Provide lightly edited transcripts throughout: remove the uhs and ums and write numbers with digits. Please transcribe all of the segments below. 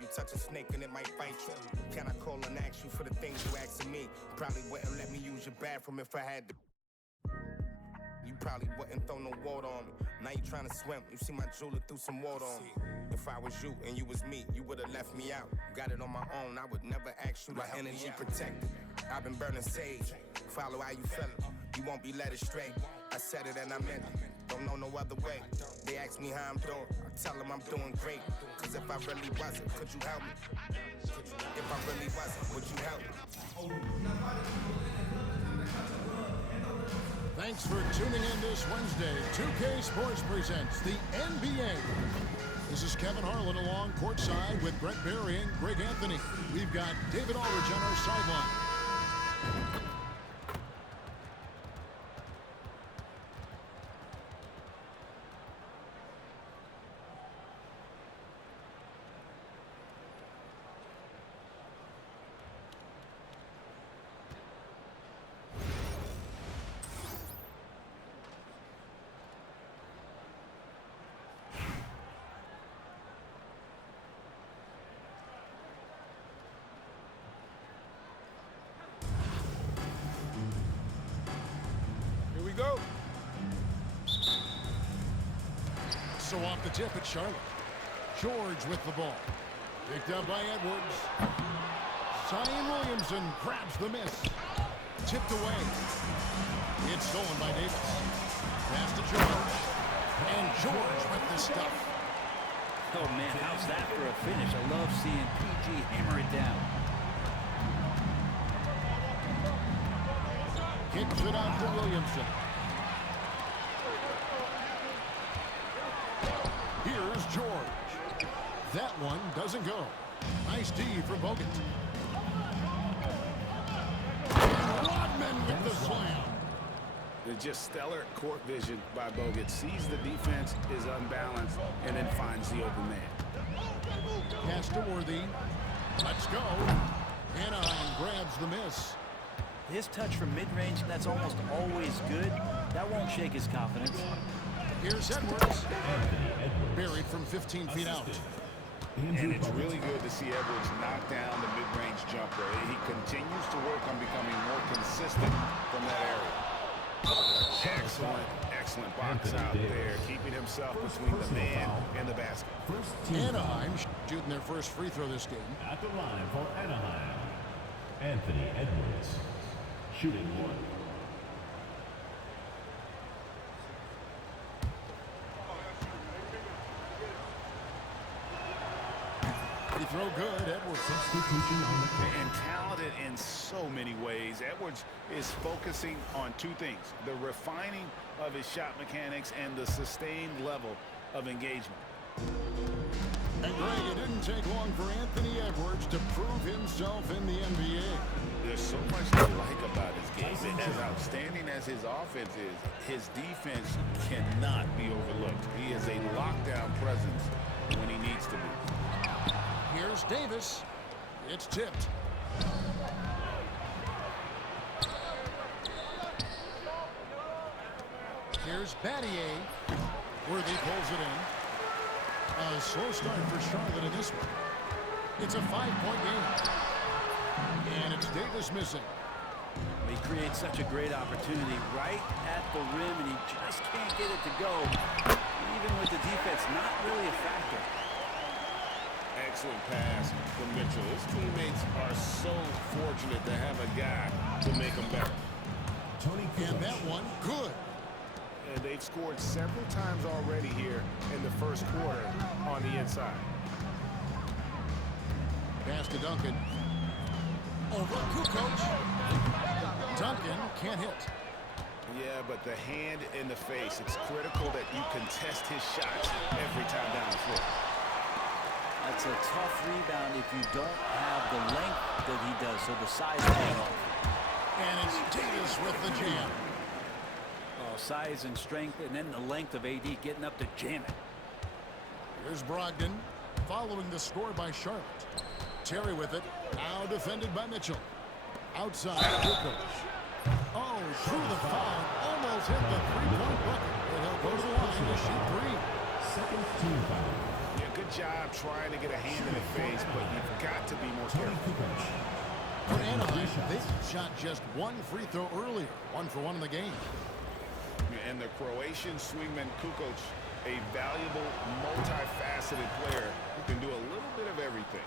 you touch a snake and it might bite you. Can I call and ask you for the things you asking me? Probably wouldn't let me use your bathroom if I had to. You probably wouldn't throw no water on me. Now you trying to swim, you see my jeweler threw some water on me. If I was you and you was me, you would've left me out. Got it on my own, I would never ask you to help energy protected. I've been burning sage, follow how you feelin'. You won't be led astray. I said it and I meant it, don't know no other way. They ask me how I'm doing, I tell them I'm doing great. Cause if I really wasn't, could you help me? If I really wasn't, would you help me? Thanks for tuning in this Wednesday. 2K Sports presents the NBA. This is Kevin Harlan along courtside with Brent Barry and Greg Anthony. We've got David Aldridge on our sideline. Go. So off the tip at Charlotte. George with the ball. Picked up by Edwards. Zion Williamson grabs the miss. Tipped away. It's stolen by Davis. Pass to George. And George with the stuff. Oh man, how's that for a finish? I love seeing PG hammer it down. Kicks it out to Williamson. Here's George. That one doesn't go. Nice D for Bogut. And Rodman with the slam. It's just stellar court vision by Bogut. Sees the defense is unbalanced and then finds the open man. Pass to Worthy. Let's go. Anaheim grabs the miss. His touch from mid-range, that's almost always good. That won't shake his confidence. Here's Edwards. Buried from 15 feet out. And it's really good to see Edwards knock down the mid-range jumper. He continues to work on becoming more consistent from that area. Excellent box out there, keeping himself between the man and the basket. Anaheim shooting their first free throw this game. At the line for Anaheim, Anthony Edwards. Shooting one. He throw good, Edwards. Substitution on the court. And talented in so many ways. Edwards is focusing on two things: the refining of his shot mechanics and the sustained level of engagement. And Greg, it didn't take long for Anthony Edwards to prove himself in the NBA. There's so much to like about his game. As outstanding as his offense is, his defense cannot be overlooked. He is a lockdown presence when he needs to be. Here's Davis. It's tipped. Here's Battier. Worthy pulls it in. A slow start for Charlotte in this one. It's a 5-point game. And it's Davis missing. He creates such a great opportunity right at the rim, and he just can't get it to go. Even with the defense not really a factor. Excellent pass from Mitchell. His teammates are so fortunate to have a guy to make them better. And that one, good. And they've scored several times already here in the first quarter on the inside. Pass to Duncan. Over Kukoc. Duncan can't hit. Yeah, but the hand in the face, it's critical that you contest his shots every time down the floor. That's a tough rebound if you don't have the length that he does, so the size paying off. And it's Davis with the jam. Oh, size and strength, and then the length of AD getting up to jam it. Here's Brogdon, following the score by Charlotte. Terry with it, now defended by Mitchell. Outside, Kukoc. Oh, through the foul, almost hit the three-point bucket. And he'll go to the line to shoot three. Second team foul. Yeah, good job trying to get a hand in the face, but you've got to be more careful. For Anaheim, they shot just one free throw earlier. 1-for-1 in the game. And the Croatian swingman Kukoc, a valuable, multifaceted player who can do a little bit of everything.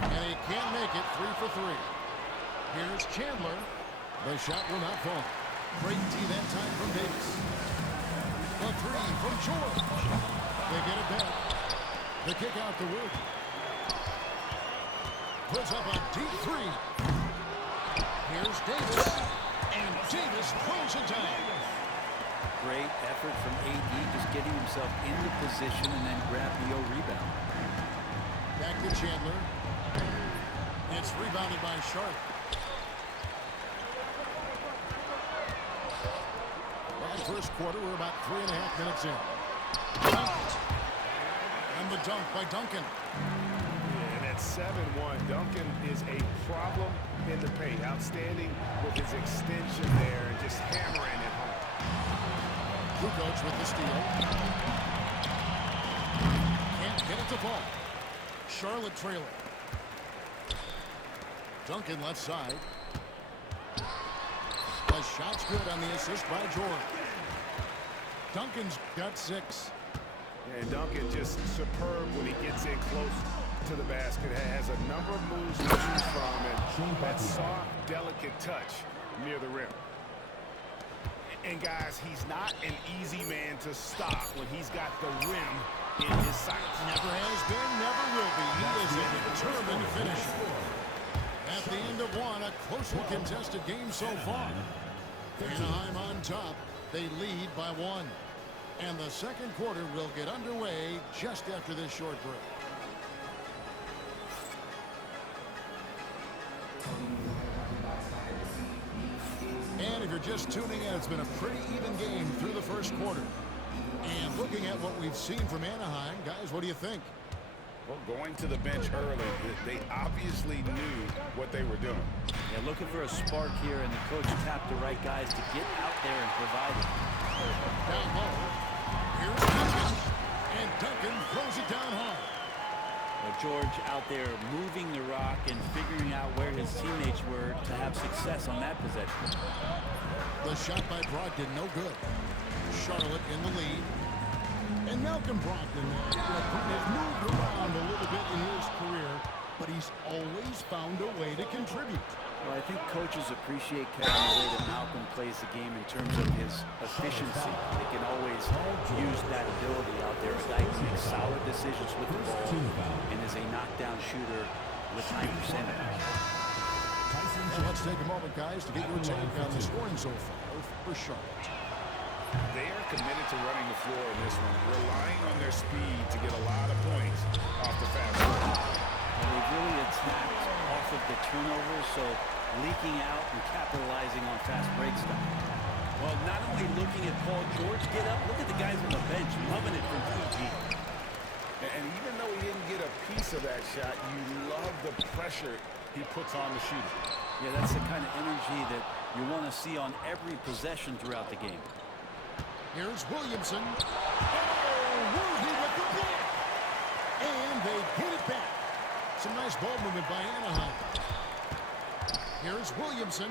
And he can't make it. 3 for 3. Here's Chandler. The shot will not fall. Great D that time from Davis. A 3 from George. They get it back. The kick out to Wood. Puts up a deep 3. Here's Davis. And Davis pulls it down. Great effort from AD, just getting himself into position and then grab the rebound. Back to Chandler. It's rebounded by Charlotte. Well, first quarter, we're about 3.5 minutes in. And the dunk by Duncan. And at 7-1, Duncan is a problem in the paint. Outstanding with his extension there and just hammering it home. Kukoc with the steal. Can't get it to fall. Charlotte trailing. Duncan left side. The shot's good on the assist by George. Duncan's got 6. And Duncan just superb when he gets in close to the basket. Has a number of moves to choose from and that soft, delicate touch near the rim. And guys, he's not an easy man to stop when he's got the rim in his sights. Never has been, never will be. He is a determined finisher. At the end of one, a closely contested game so far. Anaheim on top. They lead by 1. And the second quarter will get underway just after this short break. And if you're just tuning in, it's been a pretty even game through the first quarter. And looking at what we've seen from Anaheim, guys, what do you think? Well, going to the bench early, they obviously knew what they were doing. Yeah, looking for a spark here, and the coach tapped the right guys to get out there and provide it. Down low. Here's Duncan. And Duncan throws it down hard. Well, George out there moving the rock and figuring out where his teammates were to have success on that possession. The shot by Brogdon, no good. Charlotte in the lead. And Malcolm Brogdon has moved around a little bit in his career, but he's always found a way to contribute. Well, I think coaches appreciate Kevin the way that Malcolm plays the game in terms of his efficiency. They can always use that ability out there. A guy who makes solid decisions with the ball and is a knockdown shooter with high percentage. So let's take a moment, guys, to get your take on the scoring so far for Charlotte. They are committed to running the floor in this one, relying on their speed to get a lot of points off the fast break. And they've really attacked off of the turnovers, so leaking out and capitalizing on fast break stuff. Well, not only looking at Paul George get up, look at the guys on the bench loving it from PG. And even though he didn't get a piece of that shot, you love the pressure he puts on the shooter. Yeah, that's the kind of energy that you want to see on every possession throughout the game. Here's Williamson. Oh, Worthy with the block. And they get it back. Some nice ball movement by Anaheim. Here's Williamson.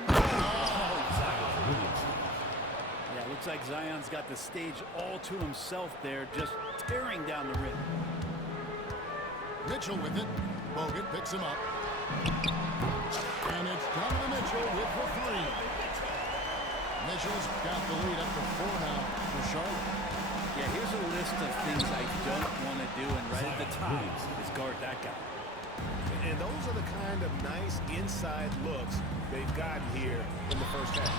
Yeah, looks like Zion's got the stage all to himself there, just tearing down the rim. Mitchell with it. Bogut picks him up. And it's Donovan Mitchell with the 3. Mitchell's got the lead up to 4 now for Charlotte. Yeah, here's a list of things I don't want to do, and right at the top is guard that guy. And those are the kind of nice inside looks they've gotten here in the first half.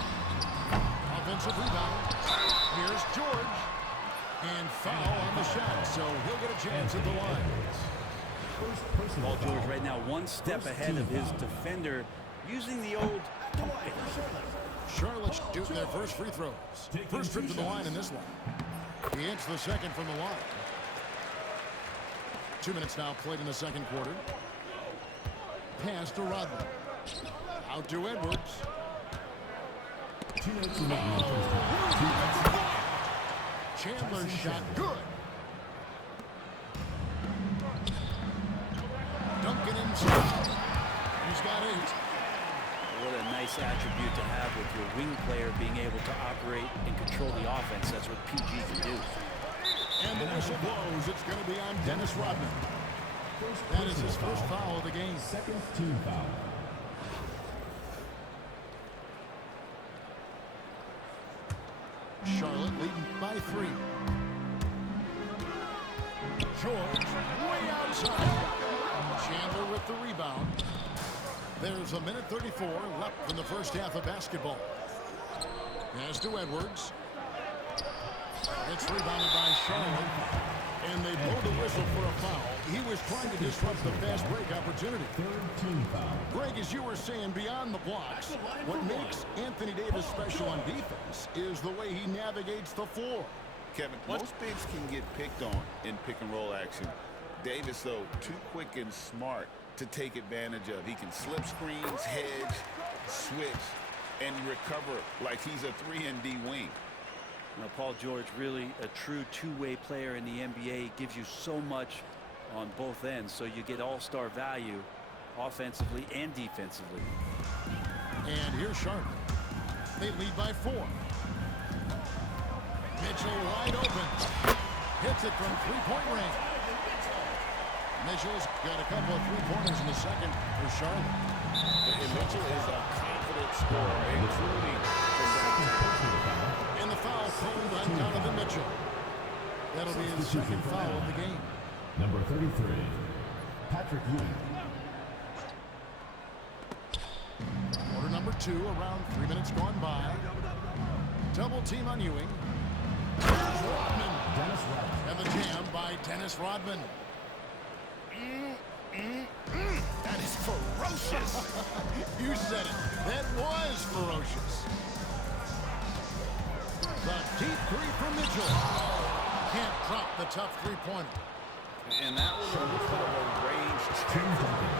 Offensive rebound. Here's George. And foul on the shot, so he'll get a chance at the line. Paul George right now 1 step ahead of his defender, using the old pump fake. Charlotte shooting their first free throws. First trip to the line in this one. He hits the second from the line. 2 minutes now played in the second quarter. pass to Rodman. Out to Edwards. 2 minutes remaining in the first half. Chandler's shot good. Duncan himself. He's got 8. What a nice attribute to have with your wing player being able to operate and control the offense. That's what PG can do. And the whistle blows. It's going to be on Dennis Rodman. That is his first foul of the game. Second team foul. Charlotte leading by 3. George way outside. Chandler with the rebound. There's a minute 34 left in the first half of basketball. Pass to Edwards. It's rebounded by Charlotte. And they blow the whistle for a foul. He was trying to disrupt the fast break opportunity. Third team foul. Greg, as you were saying, beyond the blocks, what makes Anthony Davis special on defense is the way he navigates the floor. Kevin, most bigs can get picked on in pick-and-roll action. Davis, though, too quick and smart to take advantage of. He can slip screens, hedge, switch, and recover like he's a 3-and-D wing. Now, Paul George, really a true two-way player in the NBA. Gives you so much on both ends, so you get all-star value offensively and defensively. And here's Charlotte. They lead by 4. Mitchell wide open. Hits it from three-point range. Mitchell's got a couple of three-pointers in the second for Charlotte. And Mitchell is a confident scorer, including from downtown. And the foul called on Donovan Mitchell. That'll be his second foul of the game. Number 33, Patrick Ewing. Quarter number 2, around 3 minutes gone by. Double team on Ewing. Rodman. Dennis Rodman. And the jam by Dennis Rodman. That is ferocious. You said it. That was ferocious. The deep 3 from Mitchell. Can't drop the tough three-pointer. And that was a little bit of a range Tim Duncan.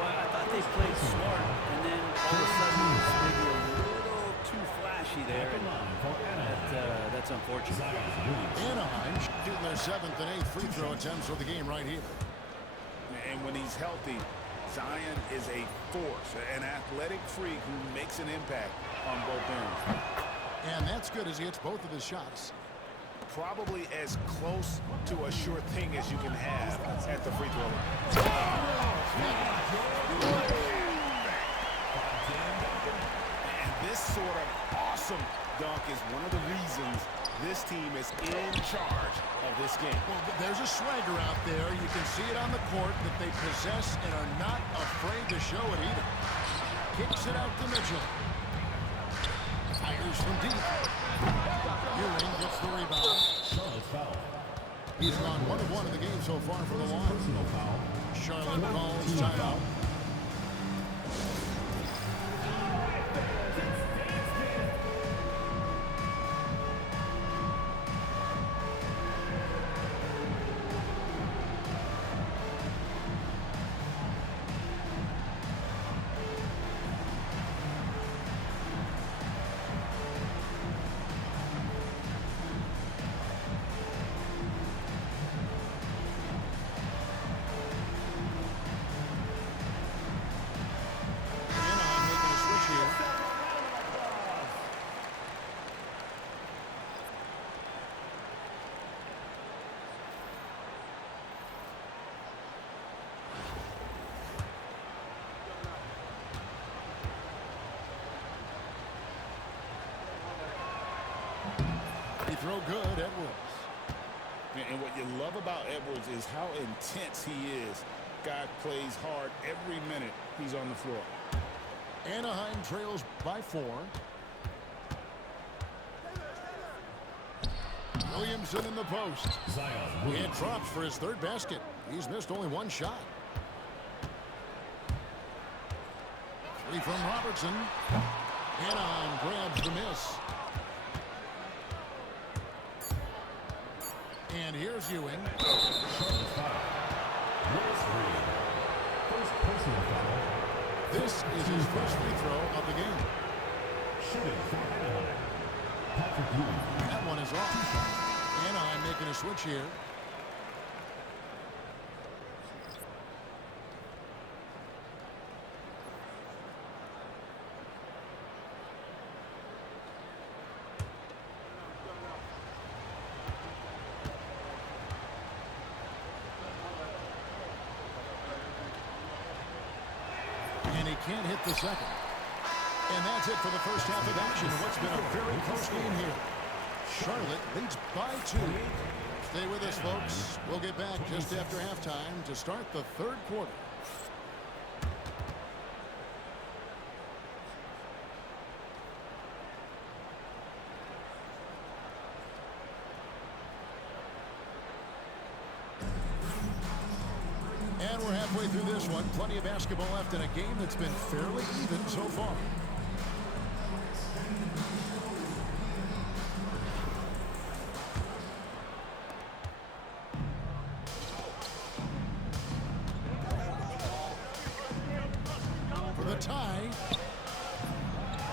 Well, I thought they played smart, and then all of a sudden it was maybe a little too flashy there, and that's unfortunate. Anaheim shooting their 7th and 8th free throw attempts for the game right here. And when he's healthy, Zion is a force, an athletic freak who makes an impact on both ends. And that's good as he hits both of his shots. Probably as close to a sure thing as you can have at the free throw line. And this sort of awesome dunk is one of the reasons this team is in charge of this game. Well, there's a swagger out there. You can see it on the court that they possess and are not afraid to show it either. Kicks it out to Mitchell. Fires from deep. Ewing gets the rebound. Charlotte's foul. He's gone 1 of 1 in the game so far from the line. Personal foul. Charlotte calls timeout. Throw good, Edwards. And what you love about Edwards is how intense he is. Guy plays hard every minute he's on the floor. Anaheim trails by 4. Williamson in the post. Zion. He had drops for his 3rd basket. He's missed only 1 shot. 3 from Robertson. Anaheim grabs the miss. And here's Ewing. Charlotte's foul. Willis Reed. First personal foul This is his first free throw of the game. Shooting for Anaheim, Patrick Ewing. That one is off. Anaheim making a switch here. And he can't hit the second. And that's it for the first half of action. What's been a very close game here. Charlotte leads by 2. Stay with us, folks. We'll get back just after halftime to start the third quarter. And we're halfway through this one. Plenty of basketball left in a game that's been fairly even so far. For the tie.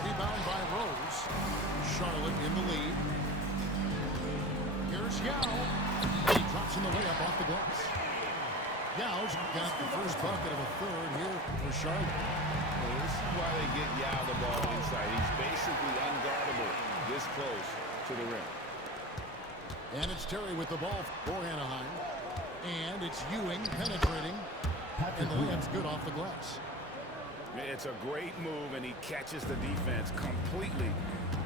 Rebound by Rose. Charlotte in the lead. Here's Yao. He drops in the layup off the glass. Yao's got the first bucket of a third here for Charlotte. Well, this is why they get Yao the ball inside. He's basically unguardable this close to the rim. And it's Terry with the ball for Anaheim. And it's Ewing penetrating. And the layup's good off the glass. It's a great move, and he catches the defense completely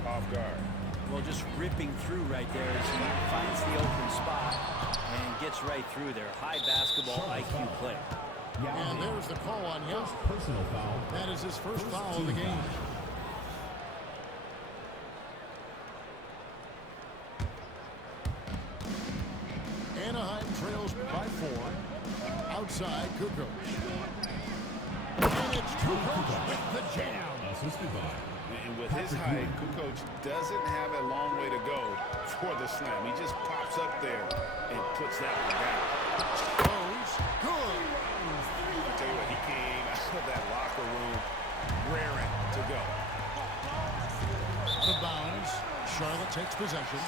off guard. Well, just ripping through right there as he finds the open spot and gets right through there. High basketball IQ play. And there's the call on Yao. Personal foul. That is his first foul of the game. Anaheim trails by 4. Outside, Kukoc. And it's Kukoc with the jam. Assisted by. And with his height, Kukoc doesn't have a long way to go for the slam. He just pops up there and puts that one down. Goes good. I tell you what, he came out of that locker room raring to go. Out of bounds. Charlotte takes possession.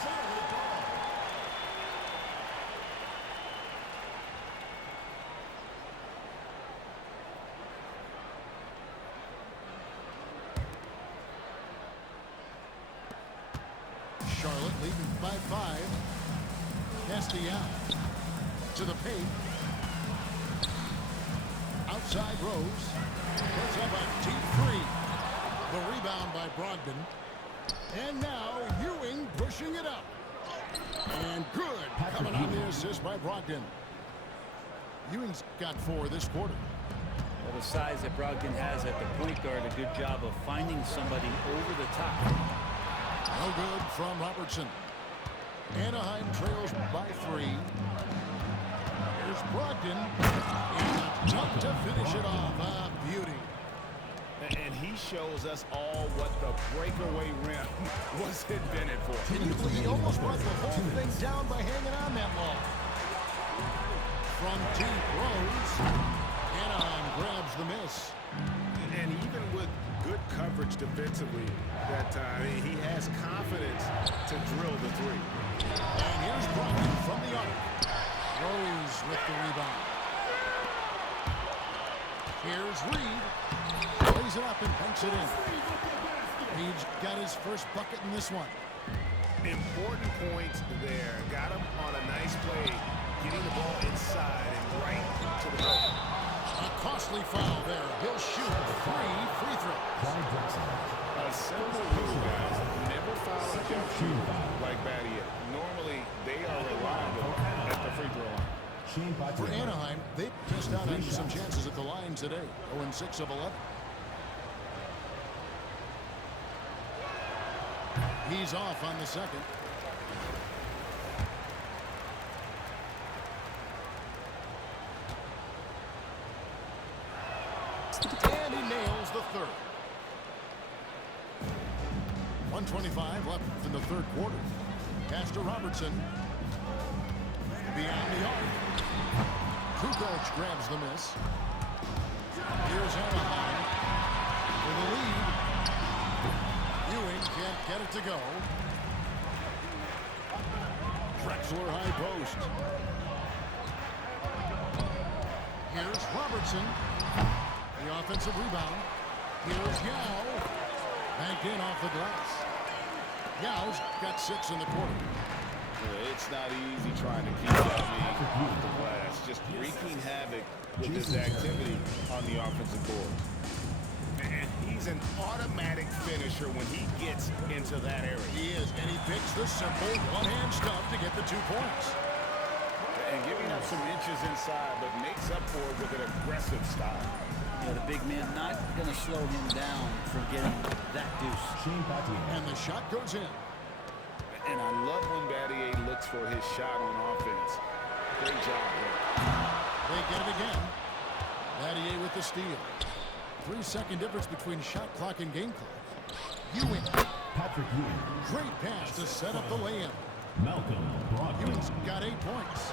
Charlotte leading by 5. Castellano to the paint. Outside Rose. Puts up a deep 3. The rebound by Brogdon. And now Ewing pushing it up. And good. Coming on the assist by Brogdon. Ewing's got 4 this quarter. Well, the size that Brogdon has at the point guard, a good job of finding somebody over the top. No good from Robertson. Anaheim trails by 3. Here's Brogdon. And tough to finish it off. A beauty. And he shows us all what the breakaway rim was invented for. Can you believe he almost brought the whole thing down by hanging on that long? From deep, Rose. Anaheim grabs the miss. And even with good coverage defensively that time, he has confidence to drill the 3. And here's Brogdon from the arc. Rose with the rebound. Here's Reed. Plays it up and banks it in. Reed's got his first bucket in this one. Important points there. Got him on a nice play, getting the ball inside and right to the goal. A costly foul there. He'll shoot 3 free throws. A simple move, guys. Never foul a jump like Battier. Normally, they are reliable at the free throw line. For Anaheim, they missed out on some chances at the line today. 0-6 of 11. He's off on the second. And he nails the third. 1:25 left in the third quarter. Pass to Robertson. Beyond the arc. Kukoc grabs the miss. Here's Anaheim. for the lead. Ewing can't get it to go. Drexler high post. Here's Robertson. The offensive rebound. Here's Yao. Banked in off the glass. Yao's got 6 in the quarter. Yeah, it's not easy trying to keep that lead off the glass. Just wreaking havoc with his activity on the offensive board. And he's an automatic finisher when he gets into that area. He is, and he picks the simple one-hand stuff to get the 2 points. And giving up some inches inside, but makes up for it with an aggressive style. Yeah, the big man not going to slow him down from getting that deuce. And the shot goes in. And I love when Battier looks for his shot on offense. Great job there. They get it again. Battier with the steal. 3-second difference between shot clock and game clock. Ewing. Patrick Ewing. Great pass to set up the layup. Malcolm Brogdon. Ewing's got 8 points.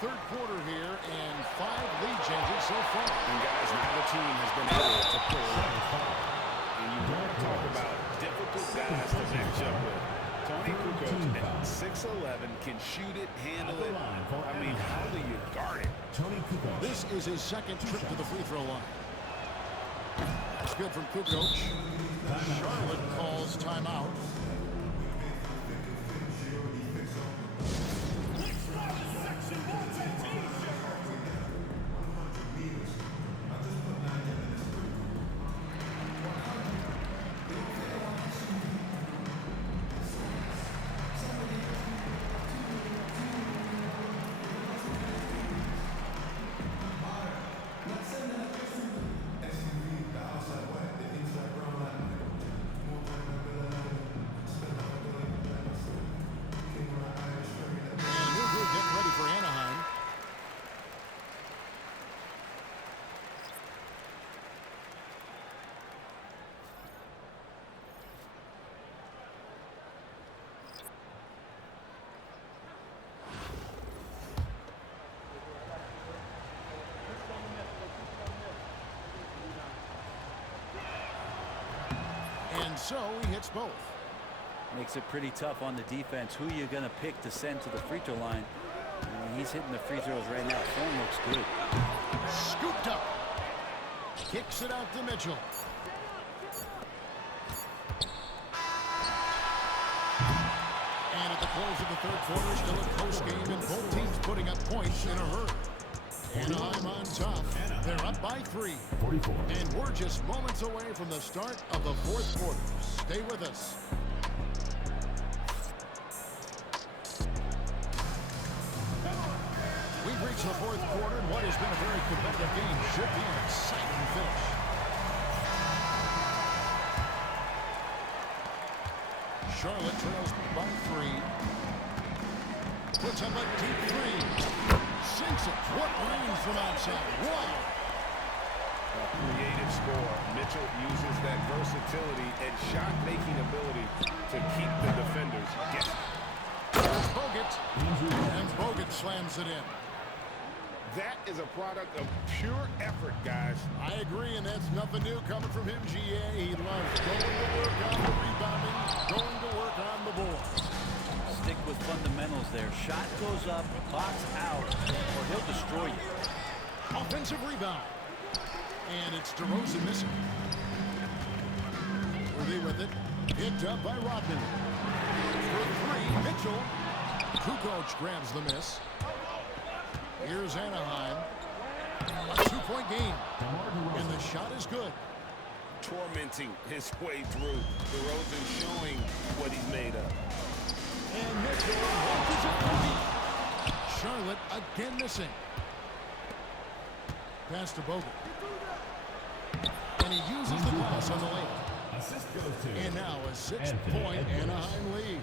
Third quarter here and 5 lead changes so far. And guys, now the team has been able to pull it off. And you want to talk about difficult guys to match up with. Toni Kukoc at 6'11" can shoot it, handle it. I mean, how do you guard it? Toni Kukoc. This is his second trip to the free throw line. That's good from Kukoc. Charlotte calls timeout. And so he hits both. Makes it pretty tough on the defense. Who you going to pick to send to the free throw line? I mean, he's hitting the free throws right now. Form looks good. Scooped up. Kicks it out to Mitchell. And at the close of the third quarter, still a close game, and both teams putting up points in a hurry. Anaheim on top. They're up by 3. 44. And we're just moments away from the start of the fourth quarter. Stay with us. We've reached the fourth quarter, and what has been a very competitive game should be an exciting finish. Charlotte trails by 3. Puts up a deep 3. Sinks it. What range from outside? Wow. A creative score. Mitchell uses that versatility and shot-making ability to keep the defenders guessing. There's Bogut. And Bogut slams it in. That is a product of pure effort, guys. I agree, and that's nothing new coming from him, GA. He loves going to work on the rebounding, going to work on the board. Stick with fundamentals there. Shot goes up, box out, or he'll destroy you. Offensive rebound. And it's DeRozan missing. Worthy with it. Picked up by Rodman. For 3, Mitchell. Kukoc grabs the miss. Here's Anaheim. A 2-point game. And the shot is good. Tormenting his way through. DeRozan showing what he's made of. And Mitchell launches it from deep. Charlotte again missing. Pass to Bogut. And he uses the glass on the layup. Assist goes to. And now a 6-point Anaheim lead.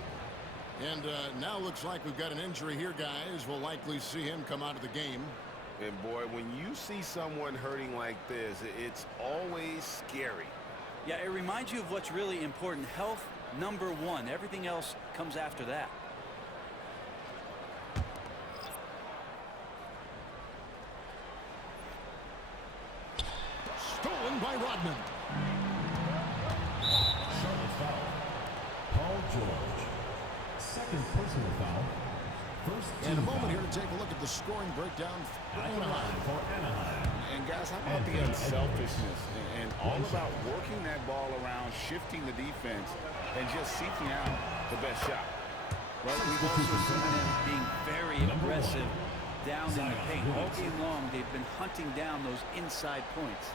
And now looks like we've got an injury here, guys. We'll likely see him come out of the game. And boy, when you see someone hurting like this, it's always scary. Yeah, it reminds you of what's really important. Health, number 1. Everything else comes after that. Stolen by Rodman. Second personal foul. First And a team moment foul. here to take a look at the scoring breakdown for At the Anaheim. line for Anaheim. And guys, how about the Anthony unselfishness and all One about shot. working that ball around, shifting the defense, and just seeking out the best shot. Well, we've also seen them being very aggressive down in the paint. All game long, they've been hunting down those inside points.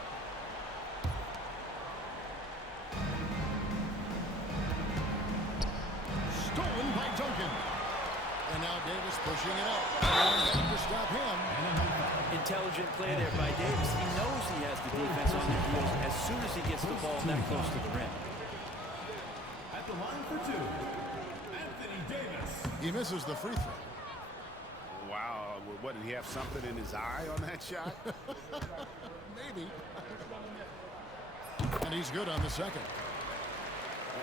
Stolen by Duncan. And now Davis pushing it up. And to stop him. Anaheim foul. Intelligent play there by Davis. He knows he has the defense on their heels as soon as he gets the ball that close to the rim. At the line for two, Anthony Davis. He misses the free throw. Wow, what, did he have something in his eye on that shot? Maybe. And he's good on the second.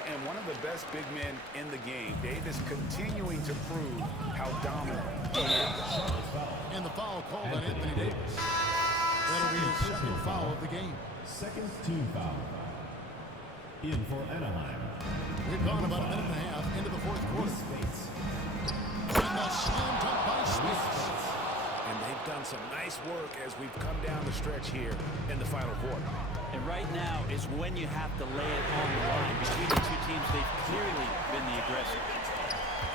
And one of the best big men in the game, Davis, continuing to prove how dominant he is. And the foul called on Anthony Davis. That'll be his second foul of the game. Second team foul. In for Anaheim. We've gone about a minute and a half into the fourth quarter. And the slam dunk by Spence. And they've done some nice work as we've come down the stretch here in the final quarter. And right now is when you have to lay it on the line. Between the two teams, they've clearly been the aggressor.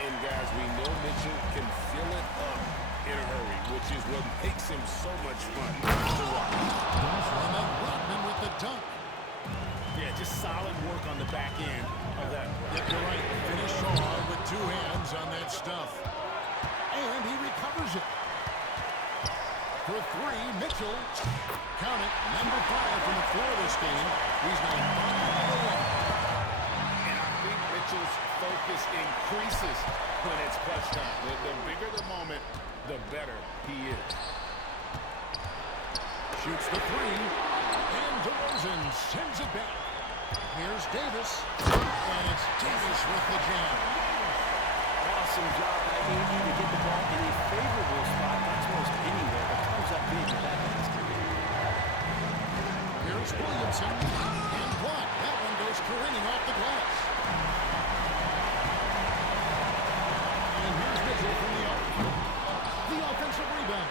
And guys, we know Mitchell can fill it up in a hurry, which is what makes him so much fun to watch. And then Rodman with the dunk. Yeah, just solid work on the back end of that. You're right. Finish hard with two hands on that stuff. And he recovers it. For three, Mitchell. Count it, number 5 from the floor this game. He's now 5-11. And I think Mitchell's focus increases when it's clutch time. The bigger the moment, the better he is. Shoots the three. And DeRozan sends it back. Here's Davis. And it's Davis with the jam. Awesome job by AD to get the ball in a favorable spot. That's most anywhere, but comes up big with that basket. Here's Williamson. And blocked. That one goes careening off the glass. And here's Mitchell from the arc. The offensive rebound.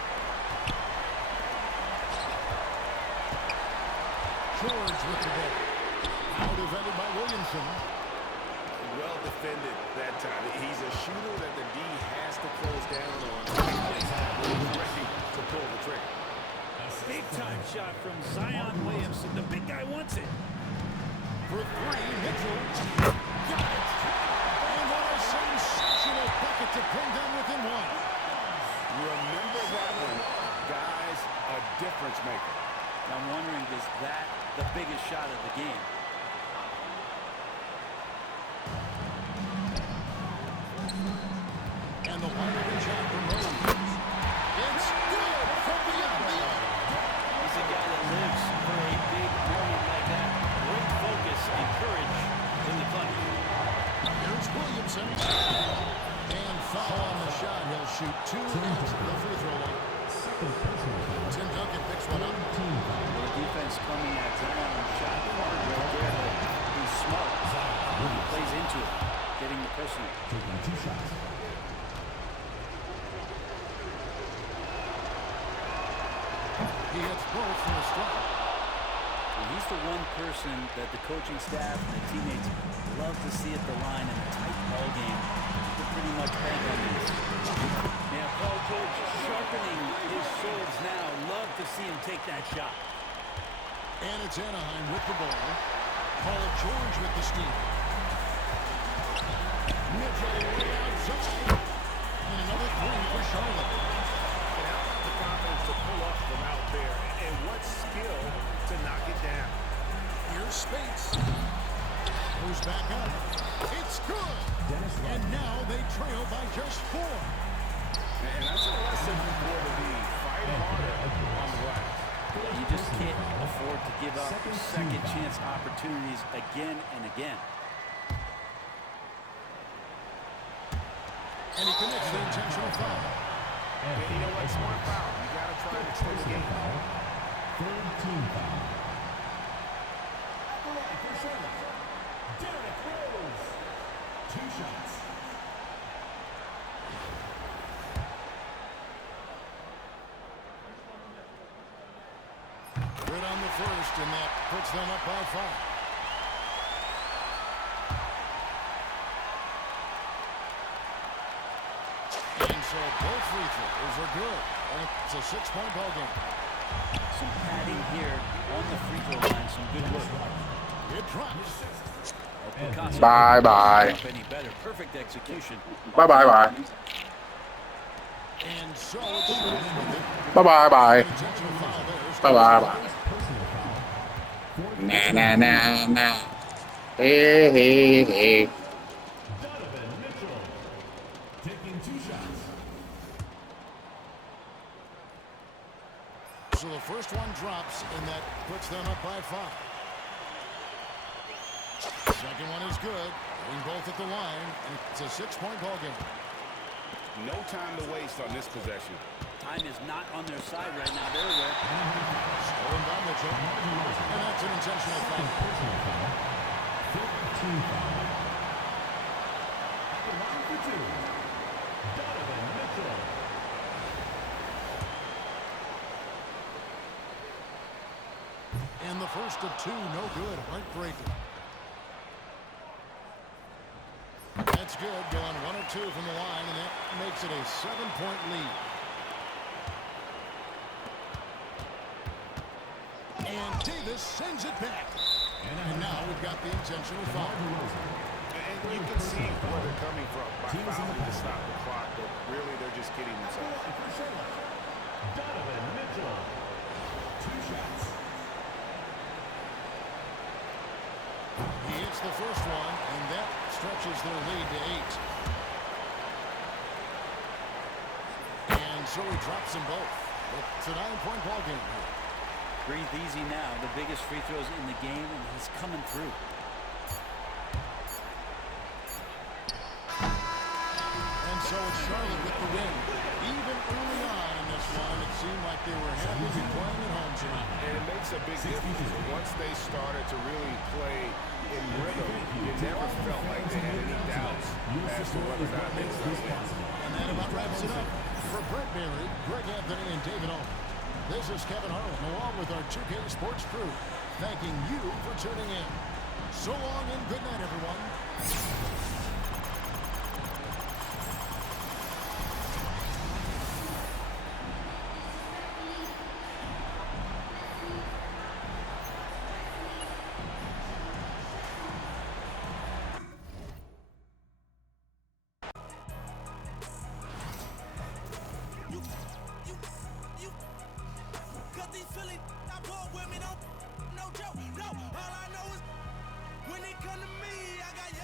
George with the ball. Out defended by Williamson. Well defended that time. He's a shooter that the D has to close down on. He's ready to pull the trigger. Big time shot from Zion Williamson. The big guy wants it. For three, Mitchell. Got it. And what a sensational bucket to bring them within one. Remember that one. Guys, a difference maker. I'm wondering, is that the biggest shot of the game? And the wide-open shot from Rose. It's good from beyond the arc. He's a guy that lives for a big moment like that. Great focus and courage in the clutch. Here's Williamson. And foul on the shot. He'll shoot 2 at the free throw line. Second personal foul. Tim Duncan picks one up. Team foul. The defense coming at Zion shot hard right there. He's smart. He plays into it, getting the personal. Taking 2 shots. He hits both from the stripe. And he's the one person that the coaching staff and the teammates love to see at the line in a tight ball game. You can pretty much bank on this. Now, Paul George sharpening his swords now. Love to see him take that shot. And it's Anaheim with the ball. Paul George with the steal. Mitchell way outside. And another three for Charlotte. And how about the confidence to pull up from out there? And what skill to knock it down? Here's Spates. Goes back up. It's good. And now they trail by just 4. And that's a lesson for the D. Fight harder on the glass. You just can't afford to give up second chance opportunities again and again. And he commits the intentional foul. And you know what? Smart foul. You got to try and extend the game. Third team foul. At the line for Charlotte, Derrick Rose. 2 shots. the first, and that puts them up by 5. And so both free throws are good. And it's a 6-point ball game. Some padding here on the free throw line. Some good work. It drops. Picasso Bye-bye. couldn't any better. Perfect execution. Bye-bye-bye. And so it's short with it. Bye-bye-bye. Intentional foul there. Bye-bye-bye. Nah, nah, nah, nah. Hey, hey, hey. Donovan Mitchell taking 2 shots. So the first one drops, and that puts them up by 5. Second one is good. Getting both at the line, and it's a 6-point ball game. No time to waste on this possession. Time is not on their side right now. They're aware. Stolen by Mitchell. And that's an intentional foul. Personal foul. 15 foul. At the line for 2. Donovan Mitchell. And the first of 2, no good. Heartbreaker. That's good. Going 1 or 2 from the line, and that makes it a 7-point lead. And Davis sends it back. And now we've got the intentional foul. And you can see where they're coming from by fouling to stop the clock, but really they're just kidding themselves. Donovan Mitchell. 2 shots. He hits the first one, and that stretches their lead to 8. And so he drops them both. It's a 9-point ball game here. Breathe easy now. The biggest free throws in the game, and he's coming through. And so it's Charlotte with the win. Even early on in this one, it seemed like they were happy to be playing at home tonight. And it makes a big difference. Once they started to really play in rhythm, it never felt like they had any doubts as to whether or not they were going to win. And that about wraps it up. For Brett Barry, Greg Anthony, and David Owen, this is Kevin Harlan, along with our 2K Sports crew, thanking you for tuning in. So long and good night, everyone. Cause these Philly, I walk with me, don't